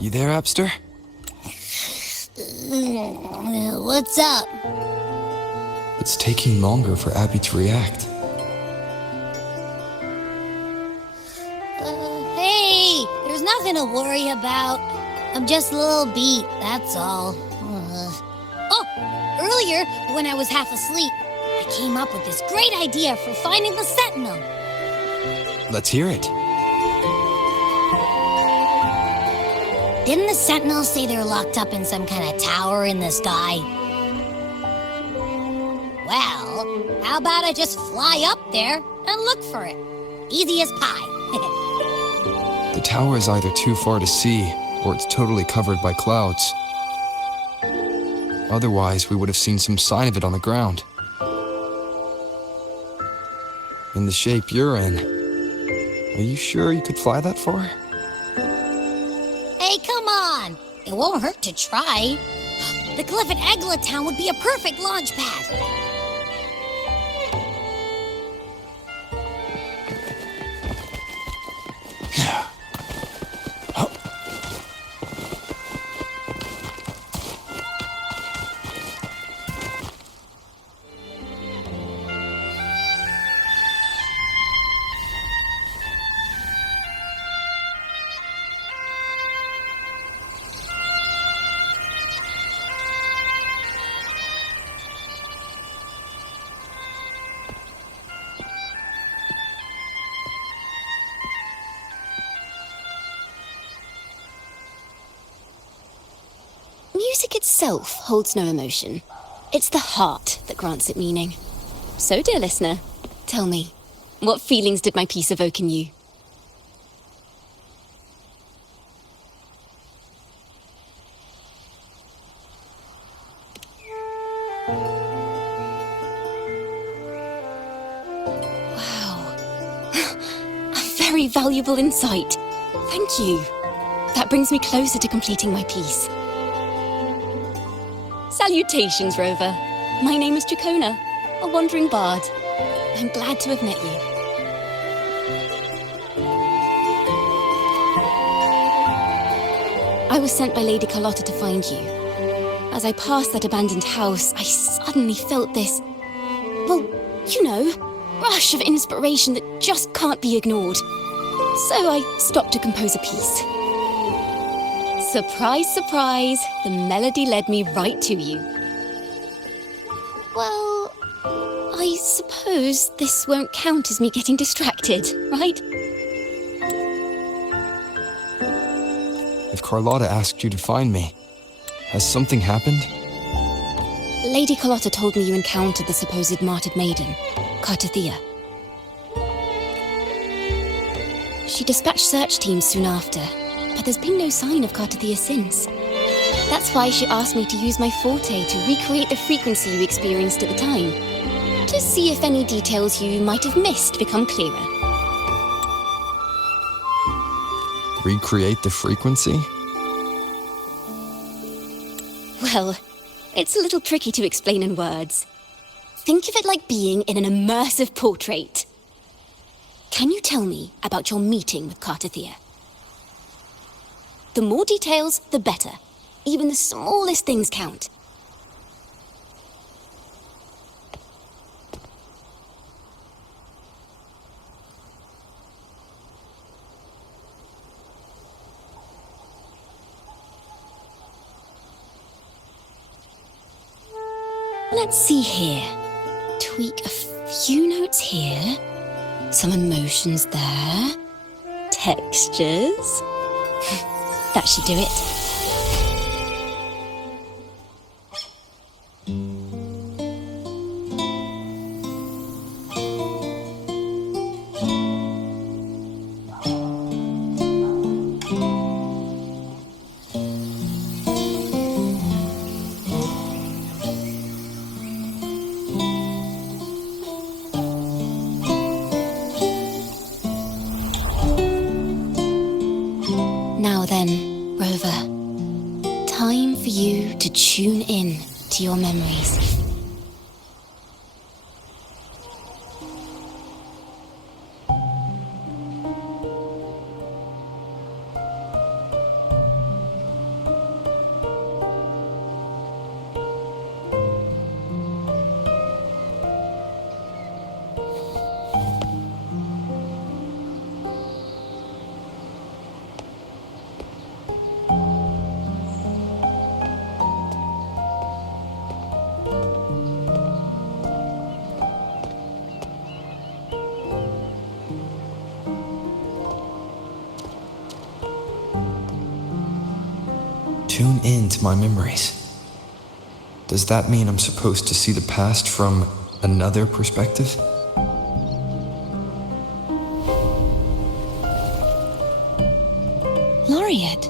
You there, Epster? What's up? It's taking longer for Abby to react. Hey, there's nothing to worry about. I'm just a little beat, that's all. Oh, earlier, when I was half asleep, I came up with this great idea for finding the Sentinel. Let's hear it. Didn't the Sentinels say they're locked up in some kind of tower in the sky? Well, how about I just fly up there and look for it? Easy as pie. The tower is either too far to see, or it's totally covered by clouds. Otherwise, we would have seen some sign of it on the ground. In the shape you're in, are you sure you could fly that far? Hey, come on! It won't hurt to try. The cliff at Eglet Town would be a perfect launch pad. Music itself holds no emotion. It's the heart that grants it meaning. So, dear listener, tell me, what feelings did my piece evoke in you? Wow. A very valuable insight. Thank you. That brings me closer to completing my piece. Salutations, Rover. My name is Dracona, a wandering bard. I'm glad to have met you. I was sent by Lady Carlotta to find you. As I passed that abandoned house, I suddenly felt this, well, you know, rush of inspiration that just can't be ignored. So I stopped to compose a piece. Surprise, surprise, the melody led me right to you. Well, I suppose this won't count as me getting distracted, right? If Carlotta asked you to find me, has something happened? Lady Carlotta told me you encountered the supposed martyred maiden, Cartothea. She dispatched search teams soon after, but there's been no sign of Cartothea since. That's why she asked me to use my forte to recreate the frequency you experienced at the time, to see if any details you might have missed become clearer. Recreate the frequency? Well, it's a little tricky to explain in words. Think of it like being in an immersive portrait. Can you tell me about your meeting with Cartothea? The more details, the better. Even the smallest things count. Let's see here. Tweak a few notes here. Some emotions there. Textures. That should do it. Now then, Rover, time for you to tune in to your memories. tune in to my memories. Does that mean I'm supposed to see the past from another perspective? Laureate.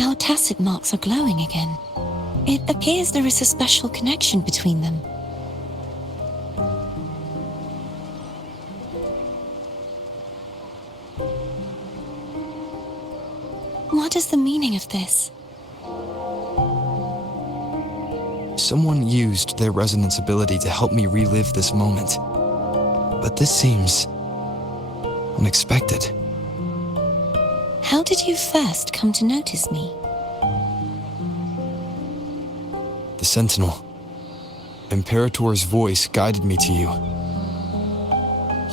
Our tacit marks are glowing again. It appears there is a special connection between them. What is the meaning of this? Someone used their resonance ability to help me relive this moment. But this seems unexpected. How did you first come to notice me? The Sentinel. Imperator's voice guided me to you.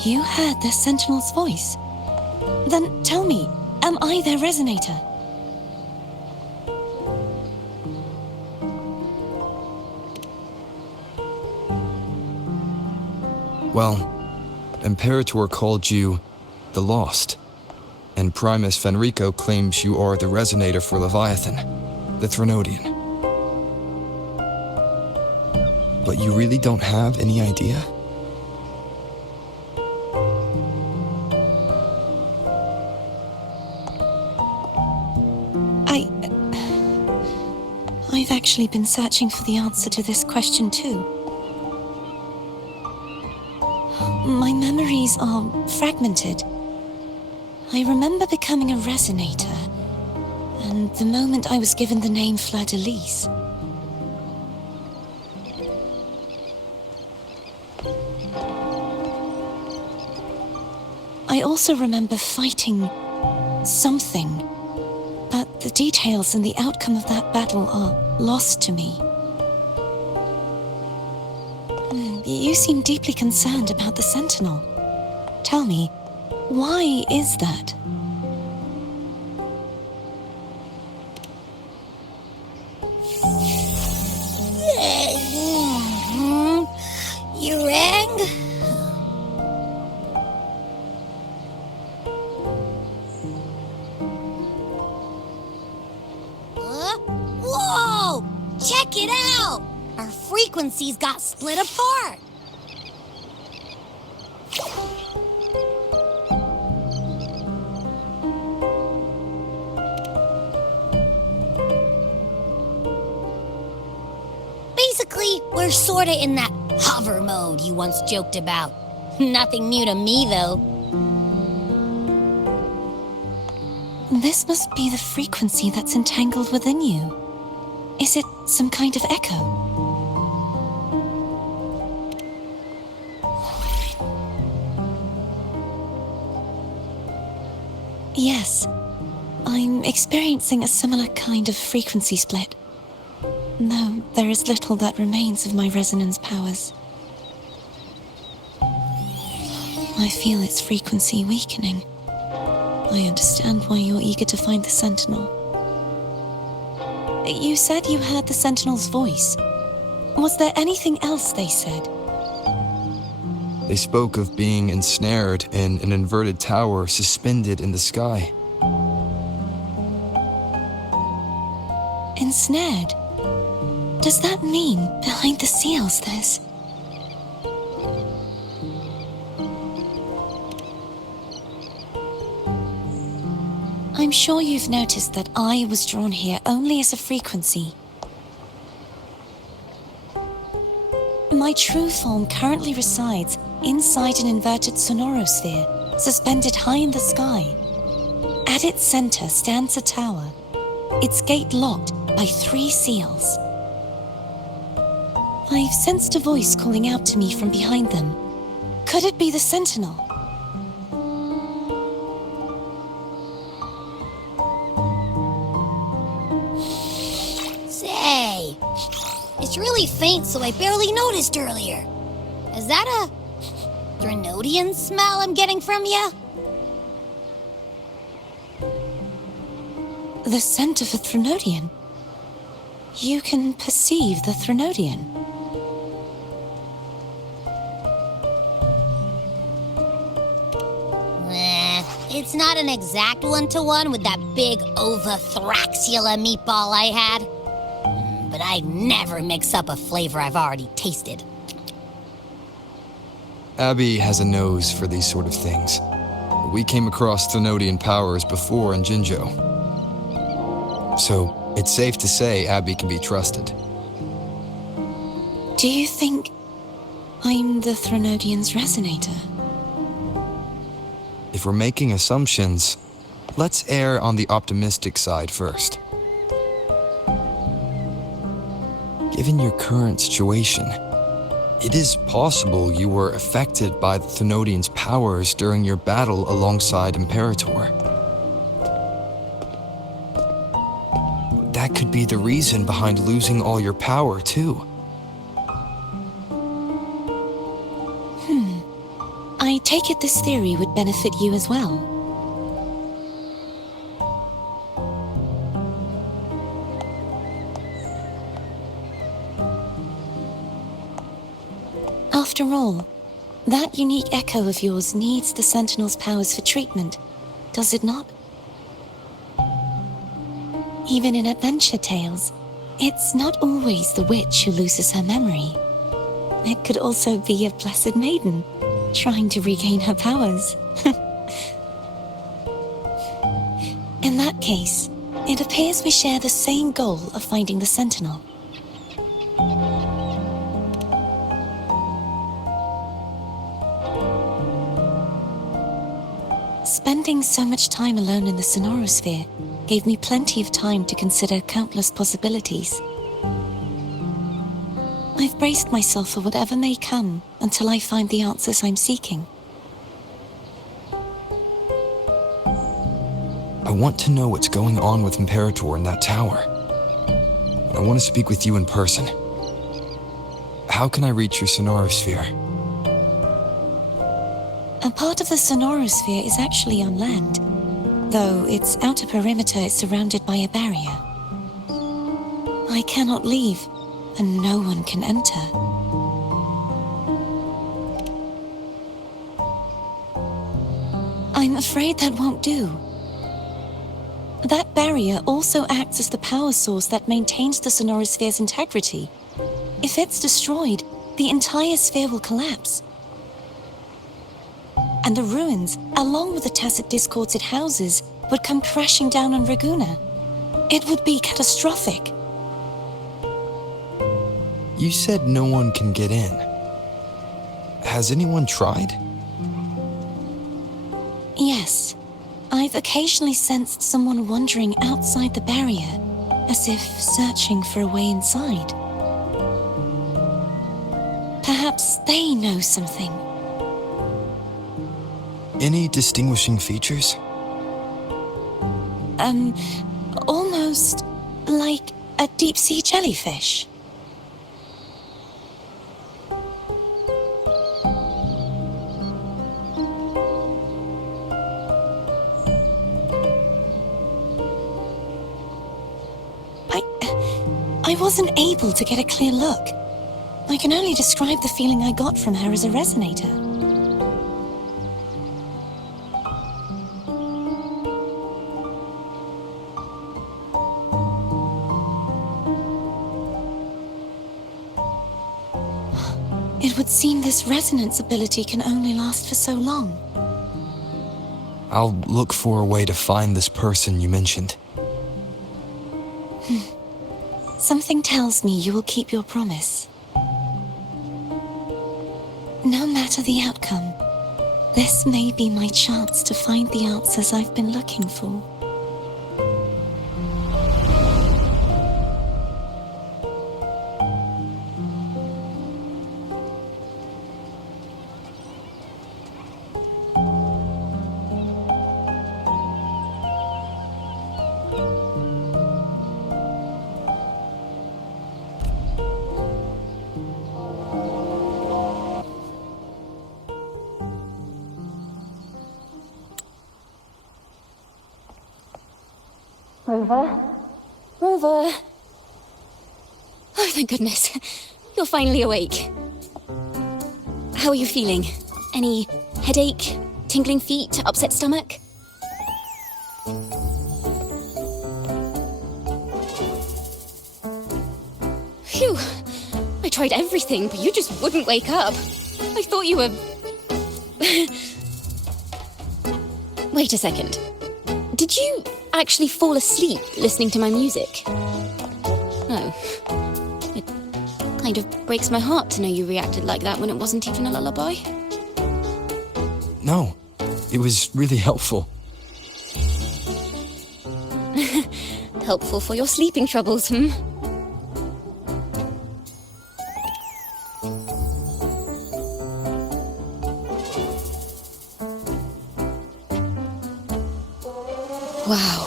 You heard the Sentinel's voice? Then tell me, am I their resonator? Well, Imperator called you the Lost, and Primus Fenrico claims you are the resonator for Leviathan, the Threnodian. But you really don't have any idea? I've actually been searching for the answer to this question too. My memories are fragmented. I remember becoming a resonator, and the moment I was given the name Fleur-de-Lis. I also remember fighting something, but the details and the outcome of that battle are lost to me. You seem deeply concerned about the Sentinel. Tell me, why is that? You rang? Whoa! Check it out! Our frequencies got split apart. Basically, we're sorta in that hover mode you once joked about. Nothing new to me, though. This must be the frequency that's entangled within you. Is it some kind of echo? Yes, I'm experiencing a similar kind of frequency split. Though there is little that remains of my resonance powers. I feel its frequency weakening. I understand why you're eager to find the Sentinel. You said you heard the Sentinel's voice. Was there anything else they said? They spoke of being ensnared in an inverted tower suspended in the sky. Ensnared? Does that mean behind the seals there's... I'm sure you've noticed that I was drawn here only as a frequency. My true form currently resides inside an inverted sonorosphere, suspended high in the sky. At its center stands a tower, its gate locked by 3 seals. I've sensed a voice calling out to me from behind them. Could it be the Sentinel? Say, it's really faint, so I barely noticed earlier. Is that a Threnodian smell I'm getting from you? The scent of a Threnodian. You can perceive the Threnodian. It's not an exact one-to-one with that big Ovathraxula meatball I had. But I'd never mix up a flavor I've already tasted. Abby has a nose for these sort of things. We came across Threnodian powers before in Jinjo. So, it's safe to say Abby can be trusted. Do you think I'm the Threnodian's resonator? If we're making assumptions, let's err on the optimistic side first. Given your current situation, it is possible you were affected by the Threnodian's powers during your battle alongside Imperator. That could be the reason behind losing all your power, too. I take it this theory would benefit you as well. After all, that unique echo of yours needs the Sentinel's powers for treatment, does it not? Even in adventure tales, it's not always the witch who loses her memory. It could also be a blessed maiden, trying to regain her powers. In that case, it appears we share the same goal of finding the Sentinel. Spending so much time alone in the Sonorosphere gave me plenty of time to consider countless possibilities. I've braced myself for whatever may come until I find the answers I'm seeking. I want to know what's going on with Imperator in that tower. I want to speak with you in person. How can I reach your Sonorosphere? A part of the Sonorosphere is actually on land, though its outer perimeter is surrounded by a barrier. I cannot leave, and no one can enter. I'm afraid that won't do. That barrier also acts as the power source that maintains the Sonorosphere's integrity. If it's destroyed, the entire sphere will collapse. And the ruins, along with the tacit discords it houses, would come crashing down on Raguna. It would be catastrophic. You said no one can get in. Has anyone tried? Yes. I've occasionally sensed someone wandering outside the barrier, as if searching for a way inside. Perhaps they know something. Any distinguishing features? Almost like a deep-sea jellyfish. I wasn't able to get a clear look. I can only describe the feeling I got from her as a resonator. It would seem this resonance ability can only last for so long. I'll look for a way to find this person you mentioned. Something tells me you will keep your promise. No matter the outcome, this may be my chance to find the answers I've been looking for. Rover. Rover. Oh, thank goodness. You're finally awake. How are you feeling? Any headache, tingling feet, upset stomach? Phew. I tried everything, but you just wouldn't wake up. I thought you were... Wait a second. Did you actually fall asleep listening to my music? Oh. It kind of breaks my heart to know you reacted like that when it wasn't even a lullaby. No, it was really helpful. Helpful for your sleeping troubles, hmm? Wow.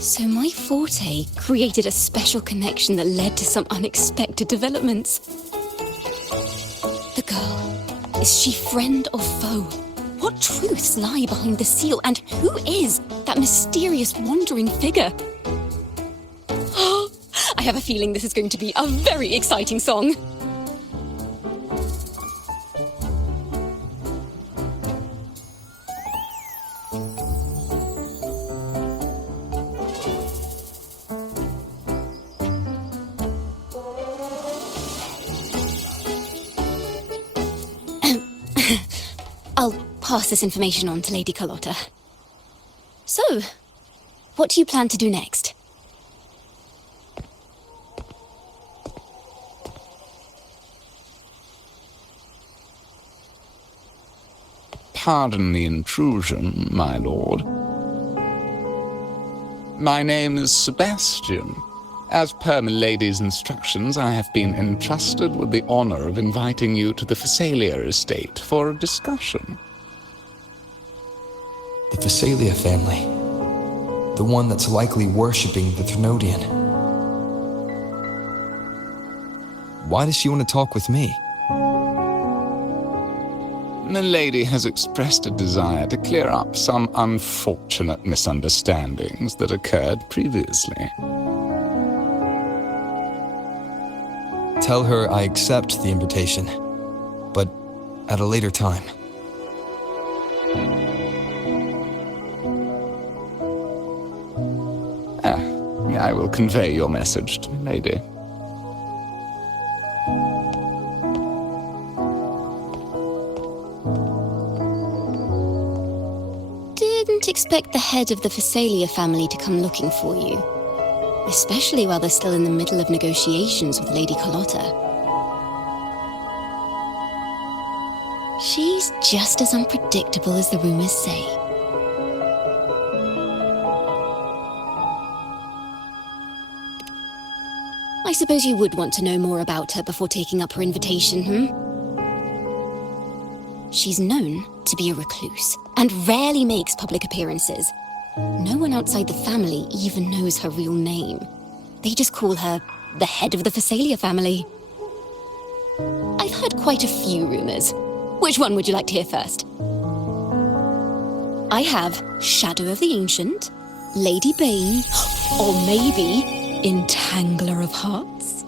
So my forte created a special connection that led to some unexpected developments. The girl, is she friend or foe? What truths lie behind the seal, and who is that mysterious wandering figure? I have a feeling this is going to be a very exciting song. I'll pass this information on to Lady Carlotta. So, what do you plan to do next? Pardon the intrusion, my lord. My name is Sebastian. As per my lady's instructions, I have been entrusted with the honor of inviting you to the Phasalia estate for a discussion. The Phasalia family. The one that's likely worshipping the Thrnodian. Why does she want to talk with me? The lady has expressed a desire to clear up some unfortunate misunderstandings that occurred previously. Tell her I accept the invitation, but at a later time. I will convey your message to the lady. Didn't expect the head of the Phasalia family to come looking for you. Especially while they're still in the middle of negotiations with Lady Carlotta. She's just as unpredictable as the rumors say. I suppose you would want to know more about her before taking up her invitation, hmm? She's known to be a recluse, and rarely makes public appearances. No one outside the family even knows her real name. They just call her the head of the Phasalia family. I've heard quite a few rumors. Which one would you like to hear first? I have Shadow of the Ancient, Lady Bane, or maybe Entangler of Hearts.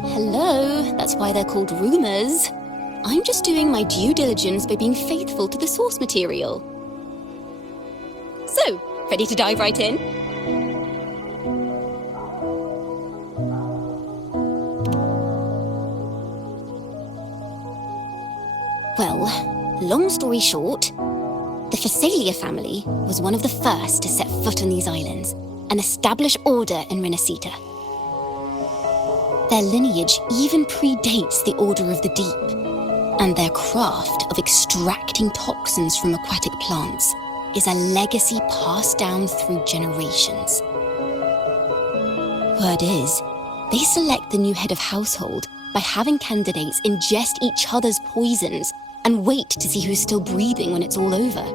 Hello, that's why they're called rumors. I'm just doing my due diligence by being faithful to the source material. So, ready to dive right in? Well, long story short, the Phasalia family was one of the first to set foot on these islands and establish order in Renacita. Their lineage even predates the Order of the Deep, and their craft of extracting toxins from aquatic plants is a legacy passed down through generations. Word is, they select the new head of household by having candidates ingest each other's poisons and wait to see who's still breathing when it's all over.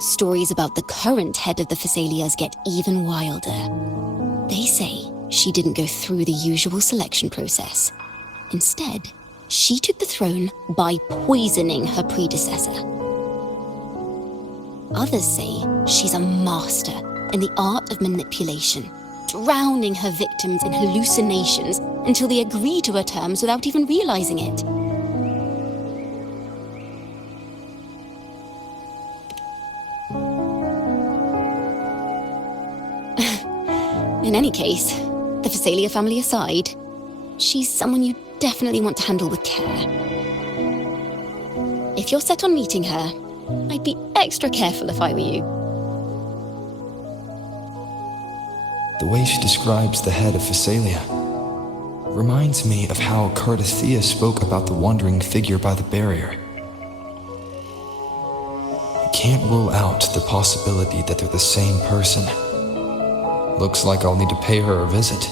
Stories about the current head of the Phasalias get even wilder. They say she didn't go through the usual selection process. Instead, She took the throne by poisoning her predecessor. Others say she's a master in the art of manipulation, drowning her victims in hallucinations until they agree to her terms without even realizing it. In any case, the Phasalia family aside, she's someone you definitely want to handle with care. If you're set on meeting her, I'd be extra careful if I were you. The way she describes the head of Phasalia reminds me of how Cardathea spoke about the wandering figure by the barrier. I can't rule out the possibility that they're the same person. Looks like I'll need to pay her a visit.